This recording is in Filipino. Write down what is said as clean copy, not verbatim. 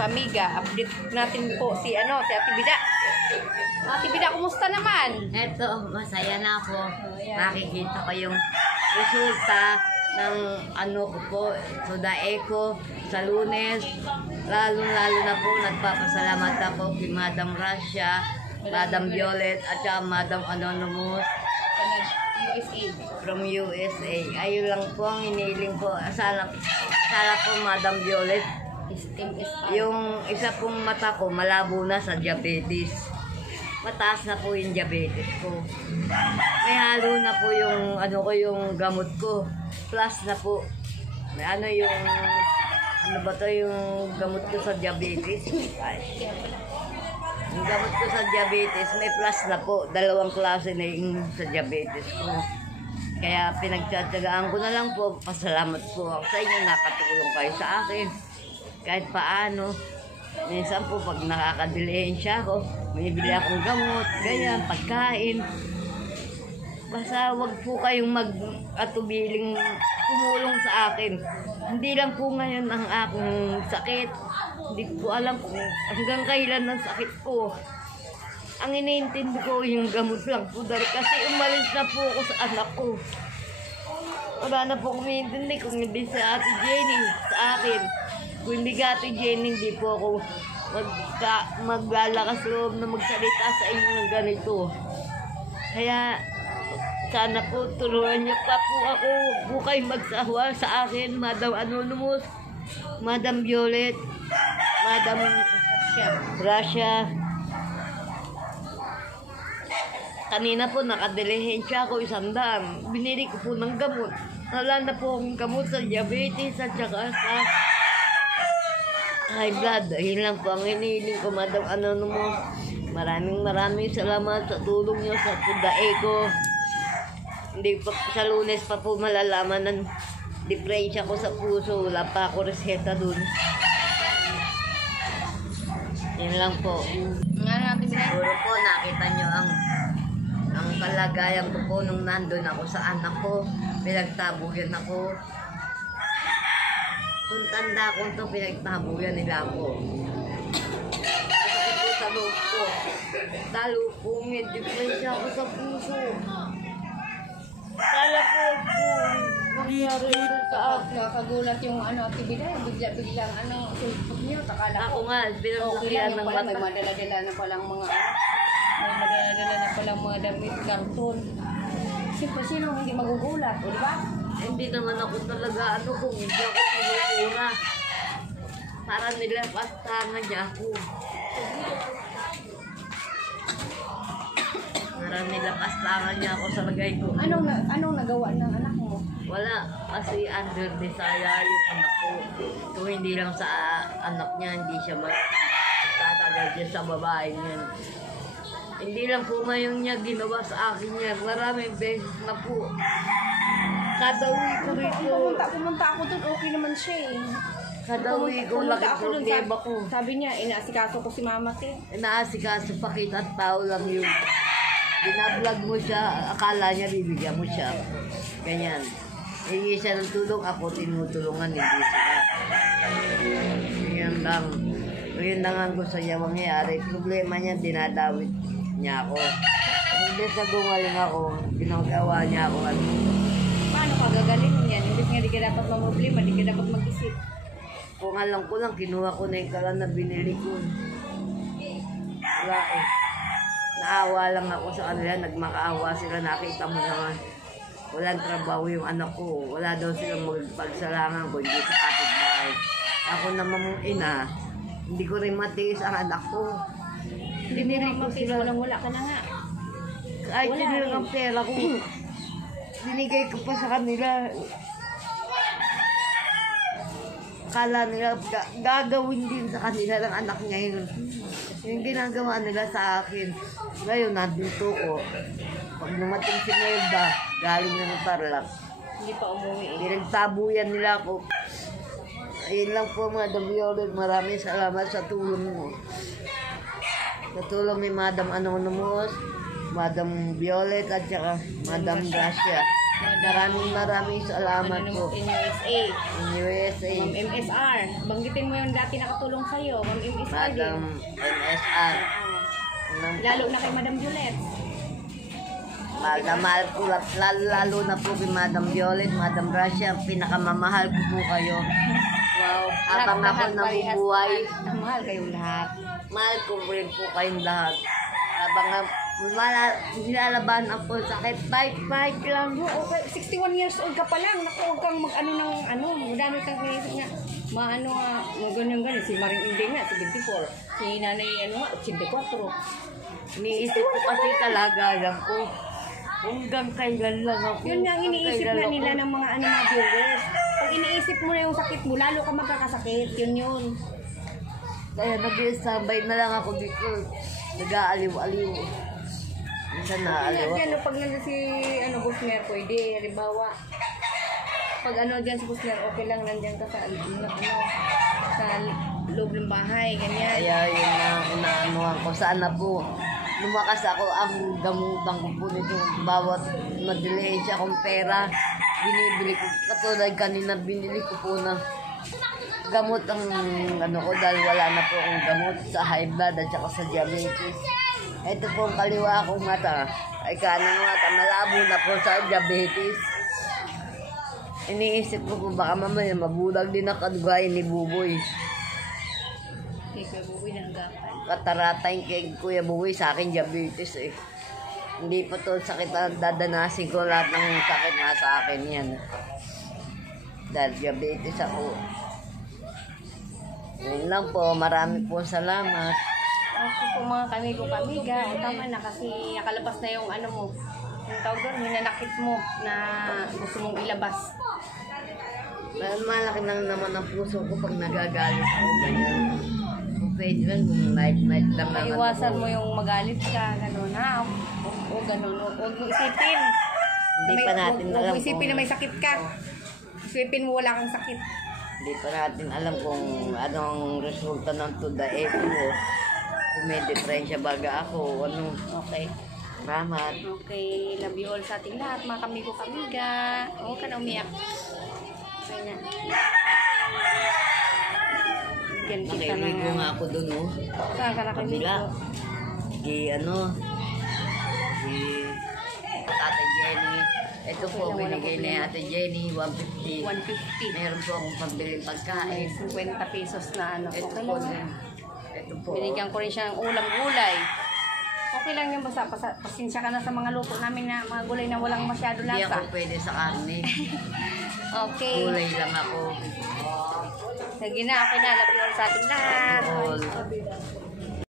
Pamiga. Update natin po si Ate Bida. Ate Bida, kumusta naman? Eto, masaya na ako. Ayan. Nakikita ko yung resulta ng ko po, Sudae ko sa Lunes. Lalo na po, nagpapasalamat ako kay Madam Russia, Madam Violet, at saka Madam Anonymous USA. from USA. Ayun lang po ang hiniling ko. Sana po, Madam Violet, yung isa pong mata ko malabo na sa diabetes. Mataas na po yung diabetes ko. May halo na po yung yung gamot ko. Plus na po. May yung gamot ko sa diabetes. Yung gamot ko sa diabetes, may plus na po. 2 klase na yung sa diabetes ko. Kaya pinagtsatsagaan ko na lang po. Pasalamat po ako sa inyo. Nakatulong kayo sa akin. Kahit paano. Minsan po pag nakakadilihensya ako, may bili akong gamot, ganyan, pagkain. Basta wag po kayong mag-atubiling tumulong sa akin. Hindi lang po ngayon ang aking sakit. Hindi ko alam kung hanggang kailan ang sakit ko. Ang iniintindi ko yung gamot lang po dahil kasi umalis na po ako sa anak ko. Wala na po kung iniintindi kung hindi sa Ate Jenny, sa akin. Kung hindi ka Ate Jenny, hindi po ako maglalakas loob na magsalita sa inyo ng ganito. Kaya sana po tulungan niyo pa po ako. Huwag po kayo magsawa sa akin, Madam Anonymous, Madam Violet, Madam Russia. Kanina po nakadilihensya ako 100. Binili ko po ng gamot. Wala na po akong gamot sa diabetes at saka sa high blood. Dahil lang po ang hinihiling ko, Madam Anonymous. Maraming salamat sa tulong niyo sa Sudae ko. Hindi pa sa Lunes pa po malalaman ng diferensya ko sa puso. Wala pa ako reseta dun. Yan lang po. Siguro po nakita nyo ang kalagayan ko po nung nandun ako sa anak ko. Pinagtabuyan ako. Kung tanda ko ito, pinagtabuyan nila ako. Masakit po sa loob ko. Talo po, may diferensya ako sa puso. Kala ko mangyari ito sa akin. Nakakagulat yung Ate Bida. Biglang sulpot niyo. Takala Ako ko. nga, pinagsakihan ng May mata. madala-dala na palang mga damit, karton. Sino hindi magugulat, o diba? Hindi naman ako talaga, kung hindi ako magugura. Para nila pastangan niya ako. Para nila pastangan niya ako sa lagay ko. Anong nagawa ng anak mo? Wala, kasi under desire yung anak ko. Kung hindi lang sa anak niya, hindi siya magtatagal dyan sa babae niya. Hindi lang po ngayon niya ginawa sa akin yan. Maraming beses na po. Kada uwi ko rito. Pumunta ako doon, okay naman siya eh. Kada uwi ko, laki problema ko. Sabi niya, inaasikaso ko si Mama Te. Inaasikaso, pakita at tao lang yun. Binablog mo siya, akala niya bibigyan mo siya. Ganyan. Hindi siya ng tulong, ako tinutulungan, hindi siya. Ganyan lang. Yun lang ang gusto niya mangyayari. Problema niya, dinadawit niya ako. Hindi sa gumaling ako, ginagawa niya ako. Paano ka gagaling yan? Hindi nga di ka dapat mamroblema, di ka dapat mag-isip. Kung alam ko lang, kinuha ko na yung kalan na binili ko. Wala eh. Naawa lang ako sa kanila, nagmakaawa sila, nakita mo naman. Walang trabaho yung anak ko. Wala daw silang magpagsalangan ko, hindi sa kapitbahay. Ako naman mong ina, hindi ko rin matiis ang anak ko. Binili ko sila. Wala ka na nga. Kahit sinilang ang pera ko, binigay ko pa sa kanila. Akala nila gagawin din sa kanila ng anak niya yun. Yung ginagawa nila sa akin. Ngayon, nandito ko. Pag numating si Melda, galing na ng Tarlac. Hindi pa umuwi eh. Pinagtabuyan nila ako. Ayun lang po, Madam Violet. Maraming salamat sa tulong mo. Sa tulong ni Madam Anonymous, Madam Violet at saka Madam Gracia. Maraming salamat Ano po. in USA. In USA, Ma'am MSR. Banggitin mo yung dati nakatulong sa'yo. Ma'am MSR din. Madam MSR. Lalo na kay Madam Violet. Mahal na mahal ko, lalo na po kay Madam Violet, Madam Gracia, pinakamamahal ko po kayo. Wow. Habang ako nabubuhay, Mahal kayong lahat. mahal ko rin po kayong lahat. Habang nilalaban ako sakit, fight lang. Oo, okay. 61 years old ka pa lang. Naku, huwag kang mag-ano ng ano. Madami kang kinisip nga. Maano nga. Ganyan. Si Maring Inding nga, 74. Si Nanay, ano nga, 84. Iniisip ko kasi kalagayan ko. Hanggang kailan lang ako. Yun nga ang iniisip na nila ng mga ano mga viewers. Pag iniisip mo na yung sakit mo, lalo ka magkakasakit. Yun. Kaya nag-i-standby na lang ako dito. Nag-aaliw-aliw. Minsan naaliw ako. Yan, pag nandun si Busner, pwede. Halimbawa, pag dyan si Busner, okay lang nandyan ka sa sa loob ng bahay, ganyan. Kaya yun na inaanuhan ko. Sana po lumakas ako ang gamutan ko po nito. Bawat madelay siya akong pera, binibili ko. Katulad kanina, binili ko po ng gamot ang ko dahil wala na po akong gamot sa high blood at saka sa diabetes. Ito po ang kaliwa akong mata. Ay kanang mata, malabo na po sa diabetes. Iniisip ko po baka mamaya mabulag din ang kadugay ni Buboy. Okay, Kuya Buboy na hanggapan. Kataratay kay Kuya Buboy sa akin diabetes eh. Hindi pa to sakit na dadanasin ko, lahat ng sakit na sa akin yan. Dahil diabetes ako. Yun lang po, marami po salamat. Ako po mga kamiga. O tama na kasi nakalabas na yung ano mo. Yung tawag doon, hinanakit mo na gusto mong ilabas. Dahil malaki lang naman ang puso ko pag nagagalit ako. Ganyan. Kung pwede lang, kung night lang naman Iwasan ako. mo yung magalit ka, gano'n ha. O gano'n, huwag mo isipin. Hindi pa natin Huwag alam mo isipin na may sakit ka. Isipin mo wala kang sakit. Hindi pa natin alam kung anong resulta ng tudae ko. Kung may diferensya baga ako, ano. Okay. Salamat. Okay, love you all sa ating lahat, mga kamiga. Huwag ka na umiyak. Okay na. Yan kita na Nakiligo nga ako dun, oh. Saan ka Kabila. Di Ate Jenny. Ito po, Okay lang, binigay walang ni problema. Ate Jenny, 150. 150. Meron po akong pambiling May pagkain. 50 pesos na ano. Ito Okay po, lang. ito po. Binigyan ko rin siya ng ulam-gulay. Okay lang yun, basta pasensya ka na sa mga luto namin na mga gulay na walang masyado Hindi lasa. ako pwede sa karne. Okay. Gulay lang ako. Sige na, okay na. Love you all sa ating lahat. All.